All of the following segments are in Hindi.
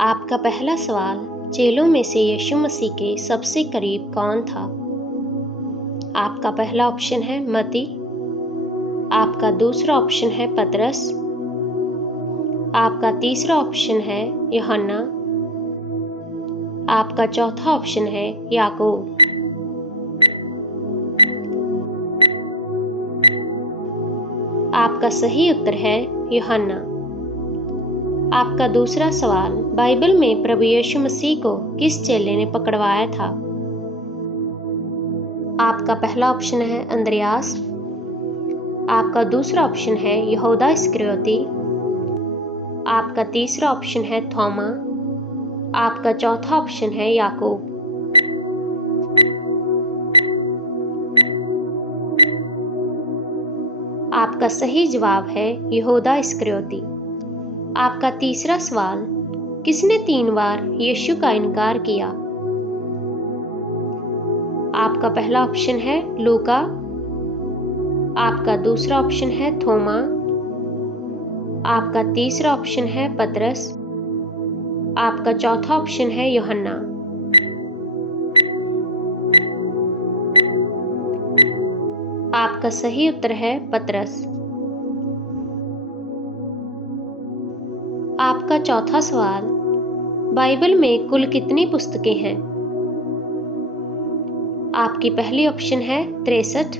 आपका पहला सवाल, चेलों में से यीशु मसीह के सबसे करीब कौन था? आपका पहला ऑप्शन है मती। आपका दूसरा ऑप्शन है पतरस। आपका तीसरा ऑप्शन है यूहन्ना। आपका चौथा ऑप्शन है याकूब। आपका सही उत्तर है यूहन्ना। आपका दूसरा सवाल, बाइबल में प्रभु यीशु मसीह को किस चेले ने पकड़वाया था? आपका पहला ऑप्शन है अंद्रयास। आपका दूसरा ऑप्शन है यहूदा इस्करियोती। आपका तीसरा ऑप्शन है थोमा। आपका चौथा ऑप्शन है याकूब। आपका सही जवाब है यहूदा इस्करियोती। आपका तीसरा सवाल, किसने 3 बार यीशु का इनकार किया? आपका पहला ऑप्शन है लूका। आपका दूसरा ऑप्शन है थोमा। आपका तीसरा ऑप्शन है पतरस। आपका चौथा ऑप्शन है यूहन्ना। आपका सही उत्तर है पतरस। आपका चौथा सवाल, बाइबल में कुल कितनी पुस्तकें हैं? आपकी पहली ऑप्शन है 63।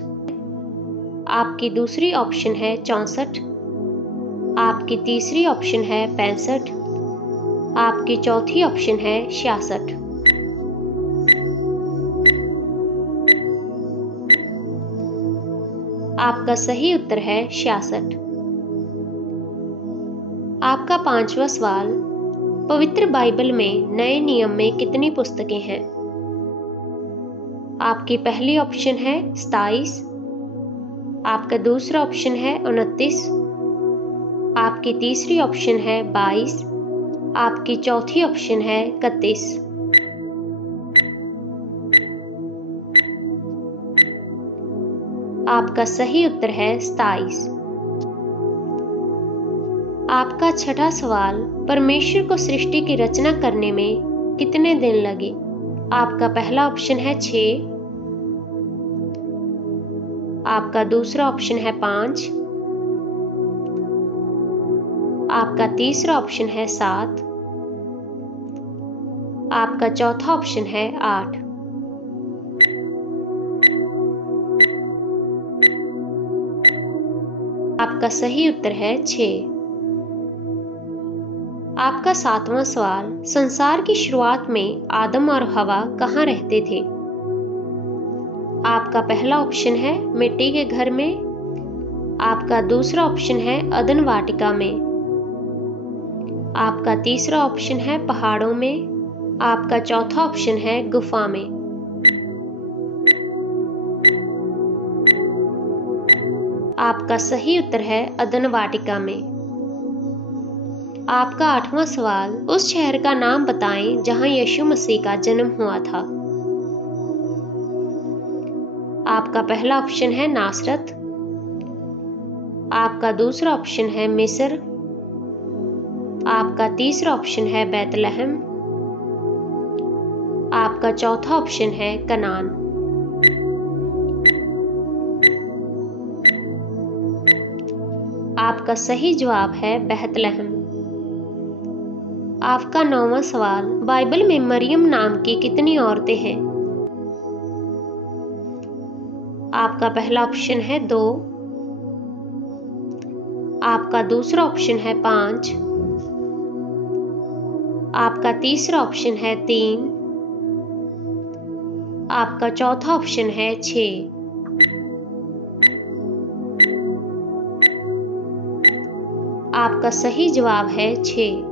आपकी दूसरी ऑप्शन है 64। आपकी तीसरी ऑप्शन है 65। आपकी चौथी ऑप्शन है 66। आपका सही उत्तर है 66। आपका पांचवा सवाल, पवित्र बाइबल में नए नियम में कितनी पुस्तकें हैं? आपकी पहली ऑप्शन है 27। आपका दूसरा ऑप्शन है 29। आपकी तीसरी ऑप्शन है 22। आपकी चौथी ऑप्शन है 31। आपका सही उत्तर है 27। आपका छठा सवाल, परमेश्वर को सृष्टि की रचना करने में कितने दिन लगे? आपका पहला ऑप्शन है 6। आपका दूसरा ऑप्शन है 5। आपका तीसरा ऑप्शन है 7। आपका चौथा ऑप्शन है 8। आपका सही उत्तर है 6। आपका सातवां सवाल, संसार की शुरुआत में आदम और हवा कहाँ रहते थे? आपका पहला ऑप्शन है मिट्टी के घर में। आपका दूसरा ऑप्शन है अदन वाटिका में। आपका तीसरा ऑप्शन है पहाड़ों में। आपका चौथा ऑप्शन है गुफा में। आपका सही उत्तर है अदन वाटिका में। आपका आठवां सवाल, उस शहर का नाम बताएं जहां यीशु मसीह का जन्म हुआ था। आपका पहला ऑप्शन है नासरत। आपका दूसरा ऑप्शन है मिस्र। आपका तीसरा ऑप्शन है बैतलहम। आपका चौथा ऑप्शन है कनान। आपका सही जवाब है बैतलहम। आपका 9वां सवाल, बाइबल में मरियम नाम की कितनी औरतें हैं? आपका पहला ऑप्शन है 2। आपका दूसरा ऑप्शन है 5। आपका तीसरा ऑप्शन है 3। आपका चौथा ऑप्शन है 6। आपका सही जवाब है 6।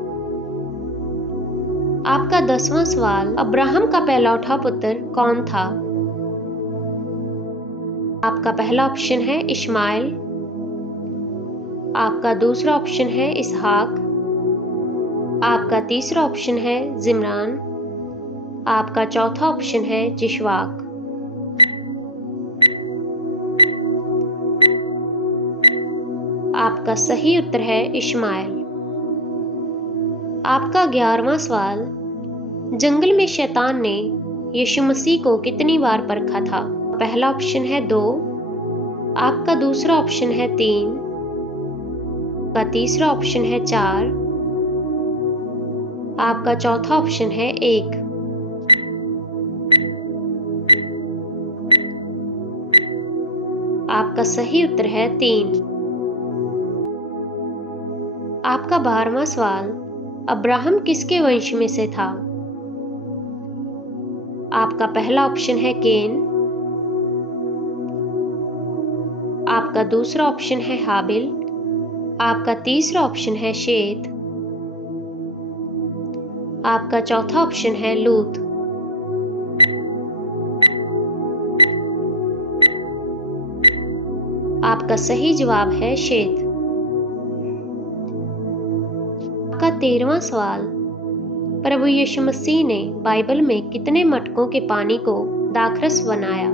आपका 10वां सवाल, अब्राहम का पहलौठा पुत्र कौन था? आपका पहला ऑप्शन है इश्माइल। आपका दूसरा ऑप्शन है इसहाक। आपका तीसरा ऑप्शन है जिम्रान। आपका चौथा ऑप्शन है जिशवाक। आपका सही उत्तर है इश्माइल। आपका 11वां सवाल, जंगल में शैतान ने यीशु मसीह को कितनी बार परखा था? पहला ऑप्शन है 2, आपका दूसरा ऑप्शन है 3, आपका तीसरा ऑप्शन है 4, आपका चौथा ऑप्शन है 1। आपका सही उत्तर है 3। आपका 12वां सवाल, अब्राहम किसके वंश में से था? आपका पहला ऑप्शन है केन, आपका दूसरा ऑप्शन है हाबिल, आपका तीसरा ऑप्शन है शेत, आपका चौथा ऑप्शन है लूत। आपका सही जवाब है शेत। आपका 13वां सवाल, प्रभु यीशु मसीह ने बाइबल में कितने मटकों के पानी को दाखरस बनाया?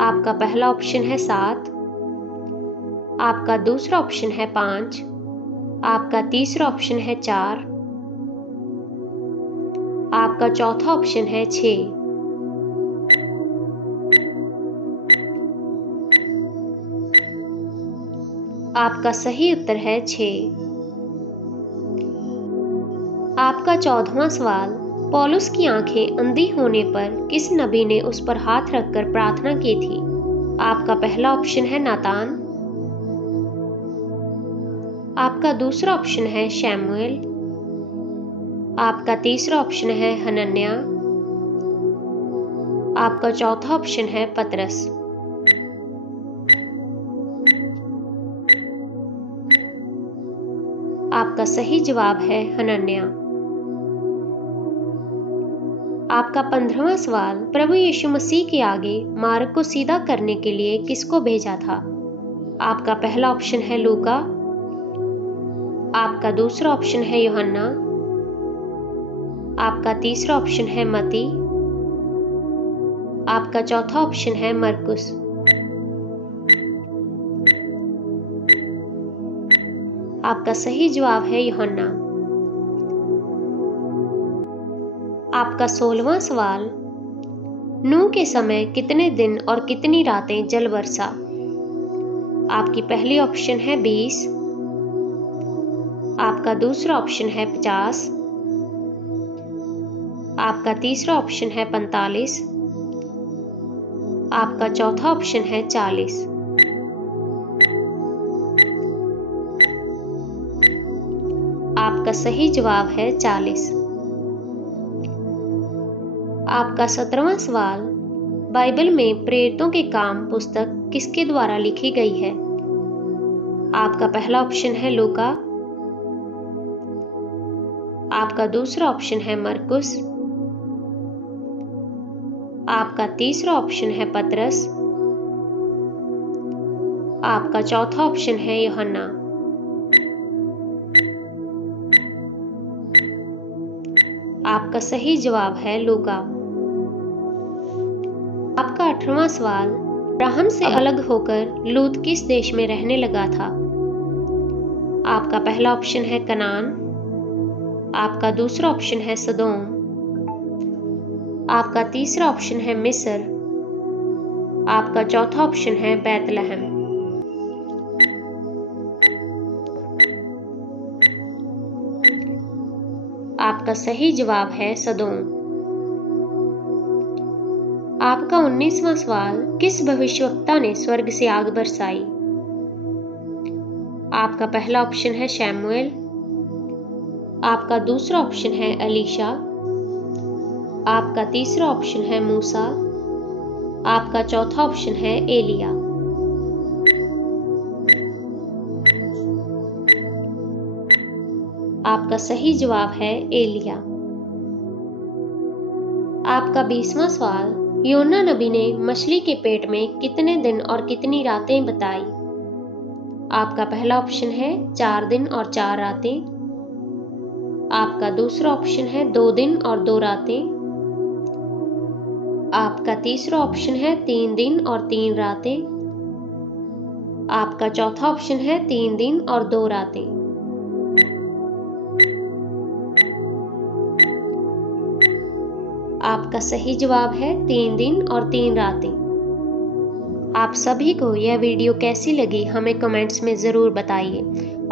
आपका पहला ऑप्शन है 7, आपका दूसरा ऑप्शन है 5, आपका तीसरा ऑप्शन है 4, आपका चौथा ऑप्शन है 6। आपका सही उत्तर है 6। आपका 14वां सवाल, पौलुस की आंखें अंधी होने पर किस नबी ने उस पर हाथ रखकर प्रार्थना की थी? आपका पहला ऑप्शन है नातान, आपका दूसरा ऑप्शन है शैमुएल, आपका तीसरा ऑप्शन है हनन्याह, आपका चौथा ऑप्शन है पतरस। आपका सही जवाब है हनन्याह। आपका 15वां सवाल, प्रभु यीशु मसीह के आगे मार्ग को सीधा करने के लिए किसको भेजा था? आपका पहला ऑप्शन है लूका, आपका दूसरा ऑप्शन है यूहन्ना, आपका तीसरा ऑप्शन है मती, आपका चौथा ऑप्शन है मरकुस। आपका सही जवाब है यूहन्ना। आपका 16वां सवाल, नूह के समय कितने दिन और कितनी रातें जल बरसा? आपकी पहली ऑप्शन है 20, आपका दूसरा ऑप्शन है 50, आपका तीसरा ऑप्शन है 45, आपका चौथा ऑप्शन है 40। आपका सही जवाब है 40। आपका 17वां सवाल, बाइबल में प्रेरितों के काम पुस्तक किसके द्वारा लिखी गई है? आपका पहला ऑप्शन है लूका, आपका दूसरा ऑप्शन है मरकुस, आपका तीसरा ऑप्शन है पतरस, आपका चौथा ऑप्शन है यूहन्ना। आपका सही जवाब है लूका। आपका 18वां सवाल, अब्राहम से अलग होकर लूत किस देश में रहने लगा था? आपका पहला ऑप्शन है कनान, आपका दूसरा ऑप्शन है सदोम, आपका तीसरा ऑप्शन है मिस्र, आपका चौथा ऑप्शन है बैतलहम। आपका सही जवाब है सदोम। आपका 19वां सवाल, किस भविष्यवक्ता ने स्वर्ग से आग बरसाई? आपका पहला ऑप्शन है शैमुएल, आपका दूसरा ऑप्शन है एलीशा, आपका तीसरा ऑप्शन है मूसा, आपका चौथा ऑप्शन है एलिया। आपका सही जवाब है एलिया। आपका 20वां सवाल, योना नबी ने मछली के पेट में कितने दिन और कितनी रातें बताई? आपका पहला ऑप्शन है 4 दिन और 4 रातें, आपका दूसरा ऑप्शन है 2 दिन और 2 रातें, आपका तीसरा ऑप्शन है 3 दिन और 3 रातें, आपका चौथा ऑप्शन है 3 दिन और 2 रातें। आपका सही जवाब है 3 दिन और 3 रातें। आप सभी को यह वीडियो कैसी लगी हमें कमेंट्स में ज़रूर बताइए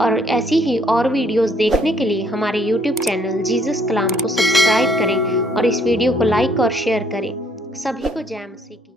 और ऐसी ही और वीडियोस देखने के लिए हमारे YouTube चैनल जीसस कलाम को सब्सक्राइब करें और इस वीडियो को लाइक और शेयर करें। सभी को जय मसीह की।